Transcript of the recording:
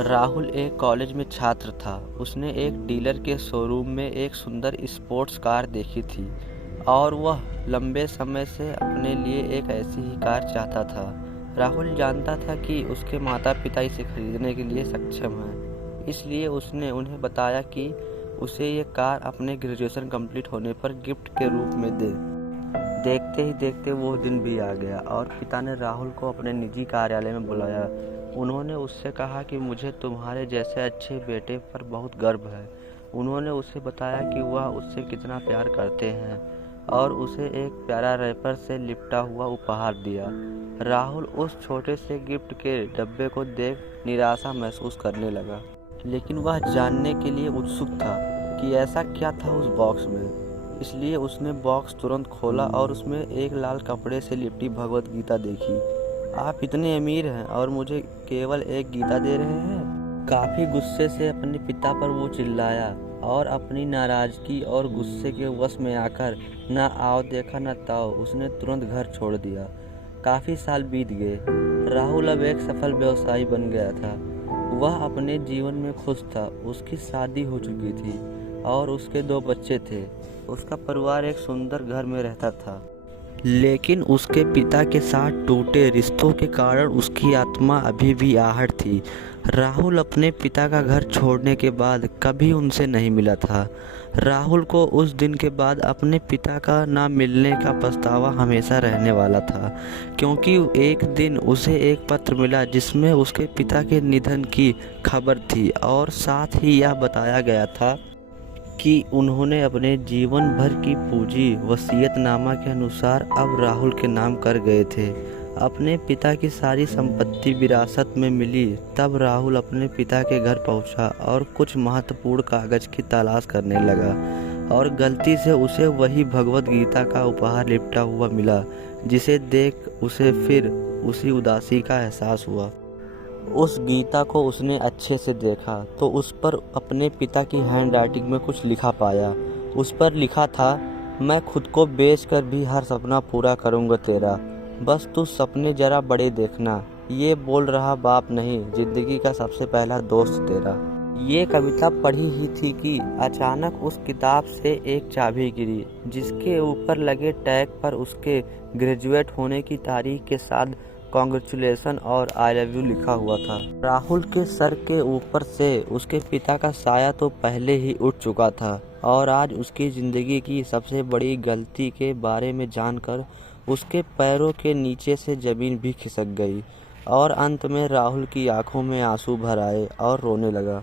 राहुल एक कॉलेज में छात्र था। उसने एक डीलर के शोरूम में एक सुंदर स्पोर्ट्स कार देखी थी और वह लंबे समय से अपने लिए एक ऐसी ही कार चाहता था। राहुल जानता था कि उसके माता पिता इसे खरीदने के लिए सक्षम हैं, इसलिए उसने उन्हें बताया कि उसे ये कार अपने ग्रेजुएशन कंप्लीट होने पर गिफ्ट के रूप में दे। देखते ही देखते वो दिन भी आ गया और पिता ने राहुल को अपने निजी कार्यालय में बुलाया। उन्होंने उससे कहा कि मुझे तुम्हारे जैसे अच्छे बेटे पर बहुत गर्व है। उन्होंने उसे बताया कि वह उससे कितना प्यार करते हैं और उसे एक प्यारा रैपर से लिपटा हुआ उपहार दिया। राहुल उस छोटे से गिफ्ट के डब्बे को देख निराशा महसूस करने लगा, लेकिन वह जानने के लिए उत्सुक था कि ऐसा क्या था उस बॉक्स में। इसलिए उसने बॉक्स तुरंत खोला और उसमें एक लाल कपड़े से लिपटी भगवत गीता देखी। आप इतने अमीर हैं और मुझे केवल एक गीता दे रहे हैं? काफ़ी गुस्से से अपने पिता पर वो चिल्लाया और अपनी नाराज़गी और गुस्से के वश में आकर न आओ देखा न ताओ उसने तुरंत घर छोड़ दिया। काफ़ी साल बीत गए। राहुल अब एक सफल व्यवसायी बन गया था। वह अपने जीवन में खुश था। उसकी शादी हो चुकी थी और उसके 2 बच्चे थे। उसका परिवार एक सुंदर घर में रहता था, लेकिन उसके पिता के साथ टूटे रिश्तों के कारण उसकी आत्मा अभी भी आहट थी। राहुल अपने पिता का घर छोड़ने के बाद कभी उनसे नहीं मिला था। राहुल को उस दिन के बाद अपने पिता का ना मिलने का पछतावा हमेशा रहने वाला था, क्योंकि एक दिन उसे एक पत्र मिला जिसमें उसके पिता के निधन की खबर थी और साथ ही यह बताया गया था कि उन्होंने अपने जीवन भर की पूंजी वसीयतनामा के अनुसार अब राहुल के नाम कर गए थे। अपने पिता की सारी संपत्ति विरासत में मिली तब राहुल अपने पिता के घर पहुंचा और कुछ महत्वपूर्ण कागज की तलाश करने लगा और गलती से उसे वही भगवत गीता का उपहार लिपटा हुआ मिला, जिसे देख उसे फिर उसी उदासी का एहसास हुआ। उस गीता को उसने अच्छे से देखा तो उस पर अपने पिता की हैंडराइटिंग में कुछ लिखा पाया। उस पर लिखा था, मैं खुद को बेचकर भी हर सपना पूरा करूँगा तेरा, बस तू सपने ज़रा बड़े देखना। ये बोल रहा बाप नहीं, ज़िंदगी का सबसे पहला दोस्त तेरा। ये कविता पढ़ी ही थी कि अचानक उस किताब से एक चाबी गिरी, जिसके ऊपर लगे टैग पर उसके ग्रेजुएट होने की तारीख के साथ कॉन्ग्रेचुलेसन और आई लव यू लिखा हुआ था। राहुल के सर के ऊपर से उसके पिता का साया तो पहले ही उठ चुका था और आज उसकी ज़िंदगी की सबसे बड़ी गलती के बारे में जानकर उसके पैरों के नीचे से ज़मीन भी खिसक गई और अंत में राहुल की आंखों में आंसू भर आए और रोने लगा।